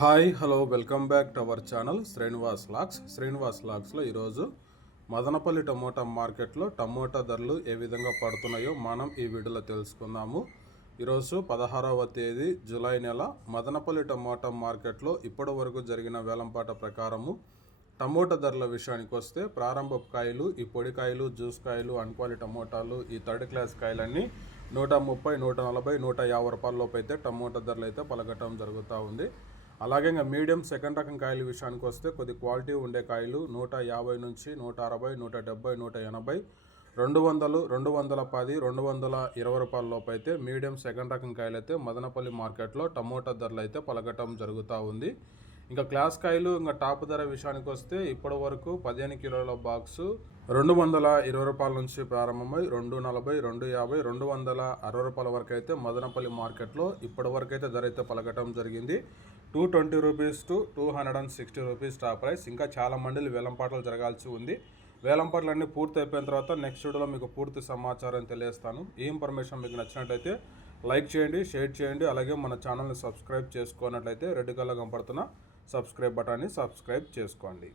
Hello welcome back to our channel Srinivas లాక్స్లో ఈరోజు Madanapalle tomato మార్కెట్లో టమోటా ధరలు ఏ విధంగా పడుతున్నాయో మనం ఈ వీడియోలో తెలుసుకుందాము. ఈరోజు 16వ తేదీ జూలై నెల మదనపల్లి టమోటా మార్కెట్లో ఇప్పటి వరకు జరిగిన వేలంపాట ప్రకారము టమోటా ధరల విషయానికి వస్తే ప్రారంభపు కాయలు, ఈ పొడి కాయలు, జ్యూస్ కాయలు, అన్క్వాలిటీ టమోటాలు, ఈ థర్డ్ క్లాస్ కాయలన్నీ 130, 140, 150 రూపాయల లోపు అయితే టమోటా ధరలు అయితే పలకటం జరుగుతూ ఉంది. అలాగే ఇంకా మీడియం సెకండ్ రకం కాయల విషయానికి వస్తే కొద్ది క్వాలిటీ ఉండే కాయలు 150 నుంచి 160, 170, 180, 200, 210, 220 రూపాయల లోపు అయితే మీడియం సెకండ్ రకం కాయలు అయితే మదనపల్లి మార్కెట్లో టమోటా ధరలు అయితే పలకటం జరుగుతూ ఉంది. ఇంకా క్లాస్ కాయలు ఇంకా టాప్ ధర విషయానికి వస్తే ఇప్పటి వరకు 15 కిలోల బాక్సు 220 రూపాయల నుంచి ప్రారంభమై 240, 250, 260 రూపాయల వరకు అయితే మదనపల్లి మార్కెట్లో ఇప్పటి వరకు అయితే ధర అయితే పలకటం జరిగింది. 220 rupees to 260 rupees top price. ఇంకా చాలా మండలి వేలంపాటలు జరగాల్సి ఉంది. వేలంపాటలు అన్నీ పూర్తి అయిపోయిన తర్వాత నెక్స్ట్ వీడియోలో మీకు పూర్తి సమాచారం తెలియజేస్తాను. ఈ ఇన్ఫర్మేషన్ మీకు నచ్చినట్లయితే లైక్ చేయండి, షేర్ చేయండి. అలాగే మన ఛానల్ని సబ్స్క్రైబ్ చేసుకున్నట్లయితే రెడ్ కలర్ కనపడుతున్న సబ్స్క్రైబ్ బటన్ని సబ్స్క్రైబ్ చేసుకోండి.